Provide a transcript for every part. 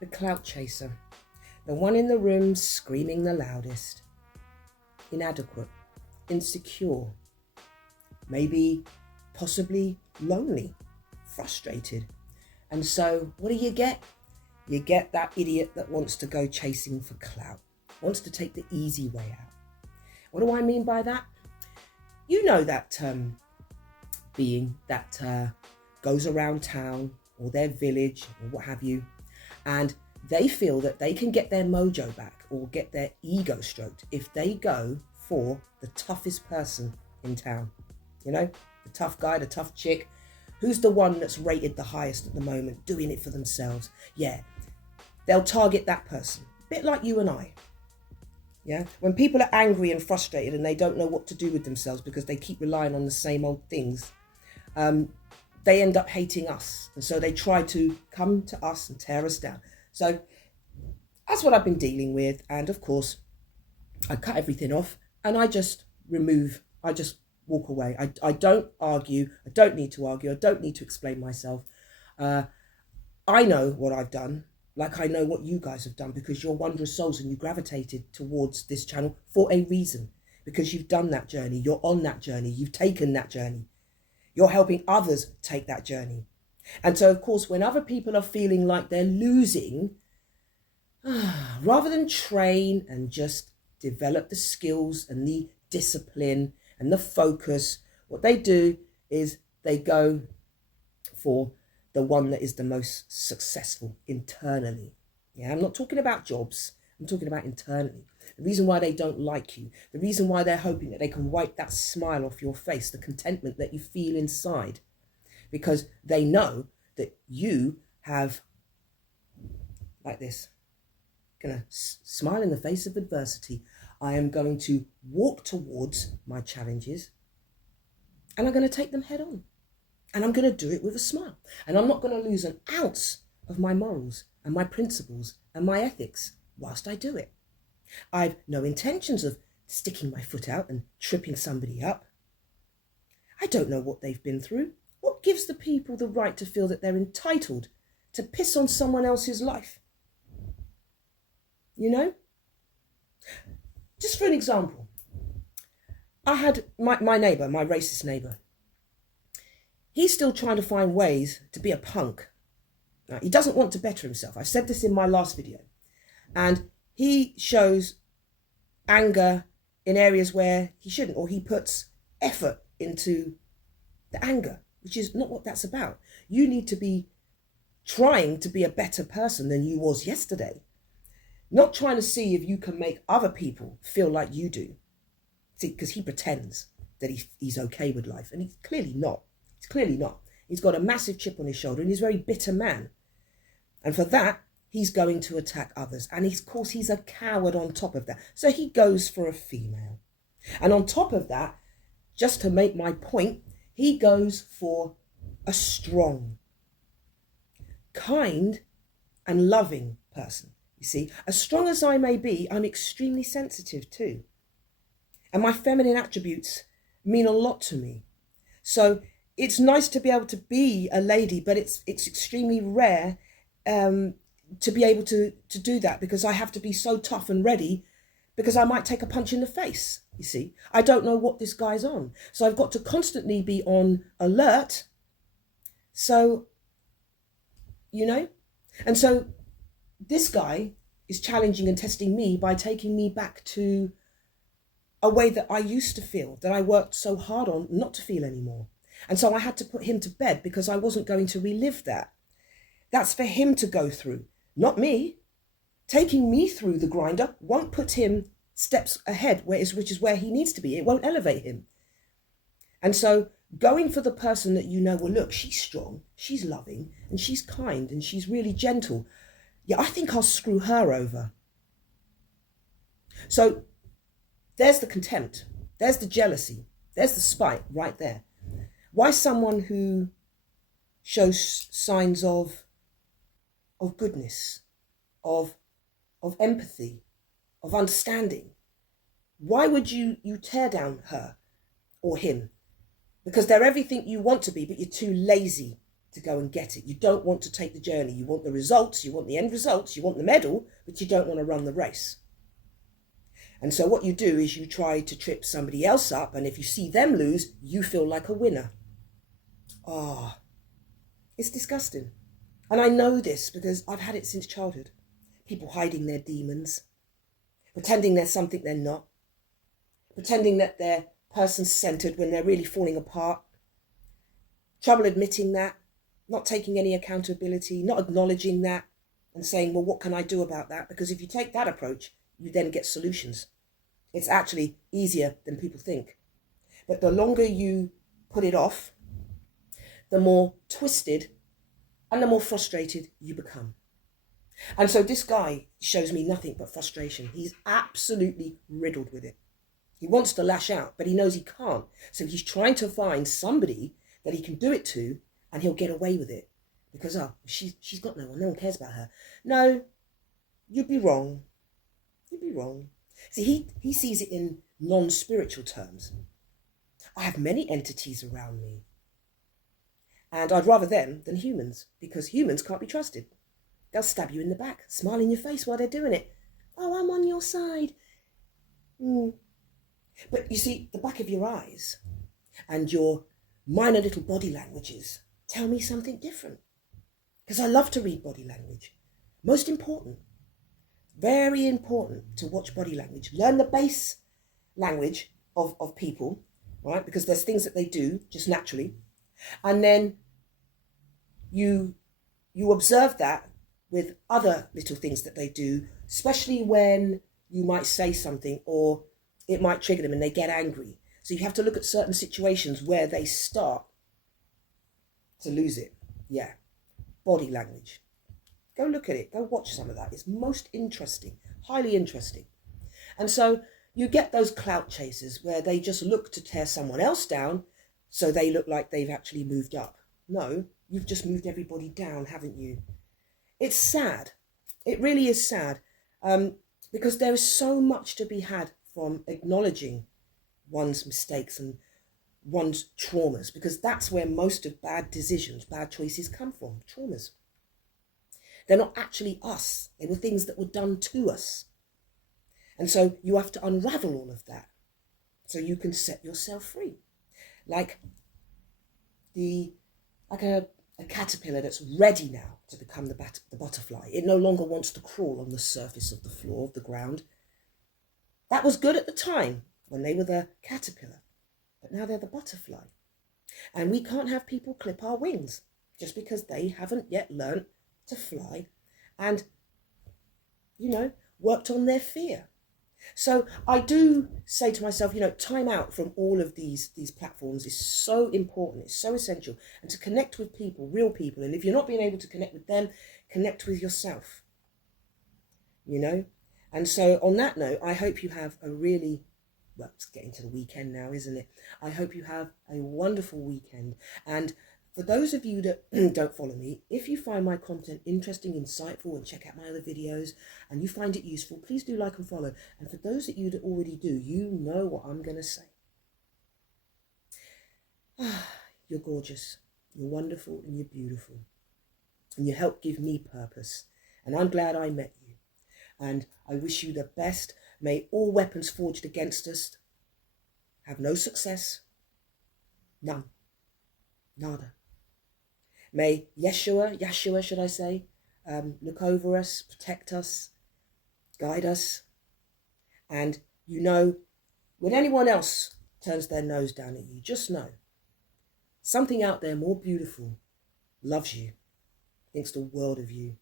The clout chaser. The one in the room screaming the loudest. Inadequate. Insecure. Maybe, possibly lonely. Frustrated. And so, what do you get? You get that idiot that wants to go chasing for clout. Wants to take the easy way out. What do I mean by that? You know that being that goes around town or their village or what have you, and they feel that they can get their mojo back or get their ego stroked if they go for the toughest person in town. You know, the tough guy, the tough chick, who's the one that's rated the highest at the moment, doing it for themselves. Yeah, they'll target that person, a bit like you and I. Yeah, when people are angry and frustrated and they don't know what to do with themselves because they keep relying on the same old things, they end up hating us. And so they try to come to us and tear us down. So that's what I've been dealing with. And of course, I cut everything off and I just walk away. I don't argue. I don't need to argue. I don't need to explain myself. I know what I've done. Like I know what you guys have done, because you're wondrous souls and you gravitated towards this channel for a reason, because you've done that journey. You're on that journey. You've taken that journey. You're helping others take that journey. And so, of course, when other people are feeling like they're losing, rather than train and just develop the skills and the discipline and the focus, what they do is they go for the one that is the most successful internally. Yeah, I'm not talking about jobs. I'm talking about internally. The reason why they don't like you, the reason why they're hoping that they can wipe that smile off your face, the contentment that you feel inside, because they know that you have, like this, gonna smile in the face of adversity. I am going to walk towards my challenges and I'm going to take them head on. And I'm going to do it with a smile. And I'm not going to lose an ounce of my morals and my principles and my ethics whilst I do it. I've no intentions of sticking my foot out and tripping somebody up. I don't know what they've been through. What gives the people the right to feel that they're entitled to piss on someone else's life? You know? Just for an example, I had my neighbour, my racist neighbour. He's still trying to find ways to be a punk. Now, he doesn't want to better himself. I said this in my last video. And he shows anger in areas where he shouldn't, or he puts effort into the anger, which is not what that's about. You need to be trying to be a better person than you was yesterday. Not trying to see if you can make other people feel like you do. See, because he pretends that he's okay with life, and he's clearly not. He's clearly not. He's got a massive chip on his shoulder and he's a very bitter man. And for that, he's going to attack others. And of course, he's a coward on top of that. So he goes for a female. And on top of that, just to make my point, he goes for a strong, kind and loving person. You see, as strong as I may be, I'm extremely sensitive too. And my feminine attributes mean a lot to me. So it's nice to be able to be a lady, but it's extremely rare to be able to do that, because I have to be so tough and ready, because I might take a punch in the face, you see. I don't know what this guy's on. So I've got to constantly be on alert. So, you know, and so this guy is challenging and testing me by taking me back to a way that I used to feel, that I worked so hard on not to feel anymore. And so I had to put him to bed because I wasn't going to relive that. That's for him to go through, not me. Taking me through the grinder won't put him steps ahead, which is where he needs to be. It won't elevate him. And so going for the person that you know, well, look, she's strong, she's loving, and she's kind, and she's really gentle. Yeah, I think I'll screw her over. So there's the contempt, there's the jealousy, there's the spite right there. Why someone who shows signs of goodness, of empathy, of understanding, why would you tear down her or him? Because they're everything you want to be, but you're too lazy to go and get it. You don't want to take the journey. You want the results, you want the end results, you want the medal, but you don't want to run the race. And so what you do is you try to trip somebody else up, and if you see them lose, you feel like a winner. Ah, it's disgusting. And I know this because I've had it since childhood. People hiding their demons, pretending they're something they're not, pretending that they're person-centered when they're really falling apart, trouble admitting that, not taking any accountability, not acknowledging that, and saying, well, what can I do about that? Because if you take that approach, you then get solutions. It's actually easier than people think. But the longer you put it off, the more twisted and the more frustrated you become. And so this guy shows me nothing but frustration. He's absolutely riddled with it. He wants to lash out, but he knows he can't. So he's trying to find somebody that he can do it to, and he'll get away with it. Because, she's got no one cares about her. No, you'd be wrong. You'd be wrong. See, he sees it in non-spiritual terms. I have many entities around me. And I'd rather them than humans, because humans can't be trusted. They'll stab you in the back, smile in your face while they're doing it. Oh, I'm on your side. But you see, the back of your eyes and your minor little body languages tell me something different. Because I love to read body language. Most important, very important to watch body language. Learn the base language of people, right? Because there's things that they do just naturally. And then you observe that with other little things that they do, especially when you might say something or it might trigger them and they get angry. So you have to look at certain situations where they start to lose it. Yeah, body language. Go look at it. Go watch some of that. It's most interesting, highly interesting. And so you get those clout chasers where they just look to tear someone else down so they look like they've actually moved up. No, you've just moved everybody down, haven't you? It's sad. It really is sad, because there is so much to be had from acknowledging one's mistakes and one's traumas, because that's where most of bad decisions, bad choices come from, traumas. They're not actually us. They were things that were done to us. And so you have to unravel all of that so you can set yourself free. Like a caterpillar that's ready now to become the butterfly. It no longer wants to crawl on the surface of the floor, of the ground. That was good at the time when they were the caterpillar, but now they're the butterfly. And we can't have people clip our wings just because they haven't yet learnt to fly and, worked on their fear. So I do say to myself, time out from all of these platforms is so important. It's so essential. And to connect with people, real people. And if you're not being able to connect with them, connect with yourself. And so on that note, I hope you have a really, well, it's getting to the weekend now, isn't it? I hope you have a wonderful weekend. And for those of you that don't follow me, if you find my content interesting, insightful, and check out my other videos, and you find it useful, please do like and follow. And for those of you that already do, you know what I'm going to say. You're gorgeous, you're wonderful, and you're beautiful. And you help give me purpose. And I'm glad I met you. And I wish you the best. May all weapons forged against us have no success. None. Nada. May Yeshua should I say, look over us, protect us, guide us. And when anyone else turns their nose down at you, just know something out there more beautiful loves you, thinks the world of you,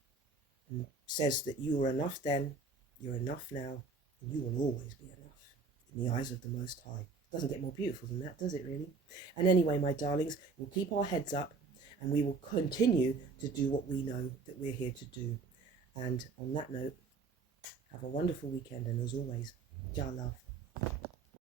and says that you were enough then, you're enough now, and you will always be enough in the eyes of the Most High. Doesn't get more beautiful than that, does it really? And anyway, my darlings, we'll keep our heads up and we will continue to do what we know that we're here to do. And on that note, have a wonderful weekend, and as always, Jah love.